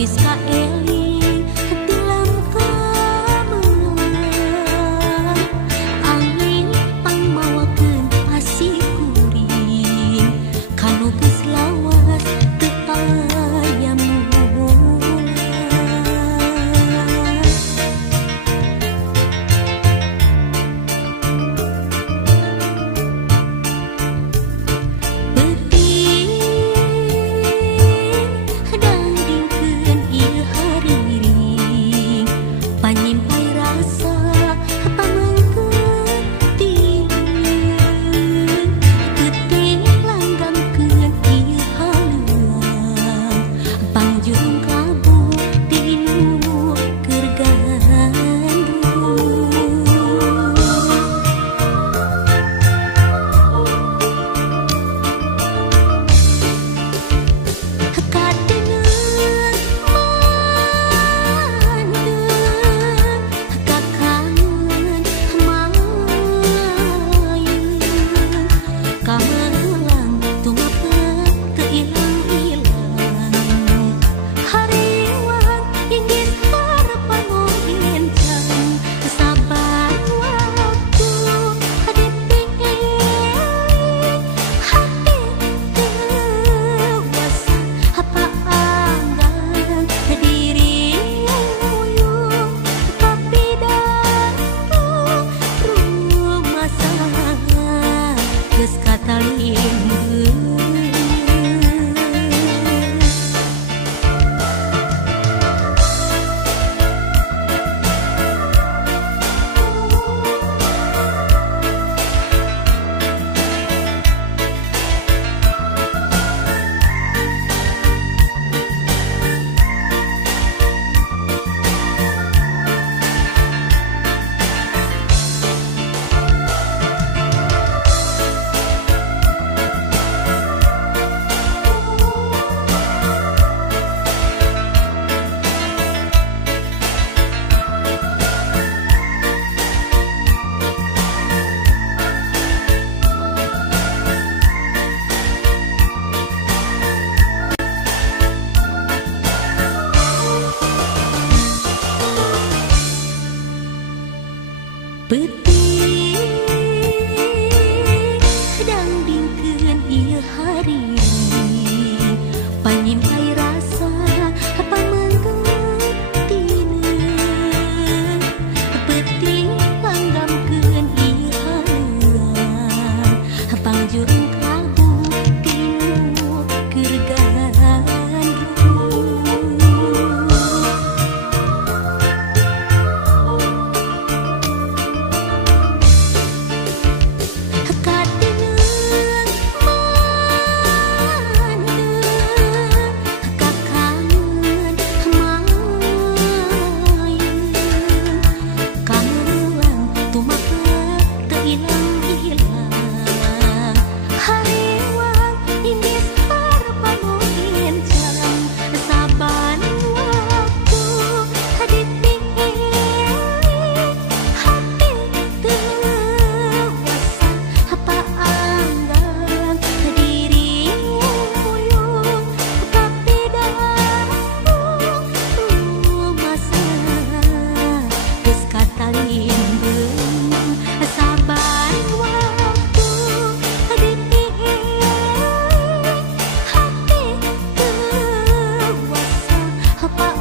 Awis ka eling tilam kamelang angin pangmawakeun asih kuring kanu geus lawas teu aya mulang. Panyimpai rasa pamengkeun tieuing teuting langgangkeun ieu haluang pangjung kabu tinu keur gandrung. Kadengeun kamelang tumapeuh teu ilang-ilang hariwang inggis harapan encang sabar waktu dipingin hati dewasa paanggan diri uyung tapi datang rumah sangat geus katalimbeun. Peuting dangdingkeun ieu hariring panyimpai rasa pamengkeun tineung peuting langgamkeun ieu haluang pangjurung kabu tinu keur gandrung. Apa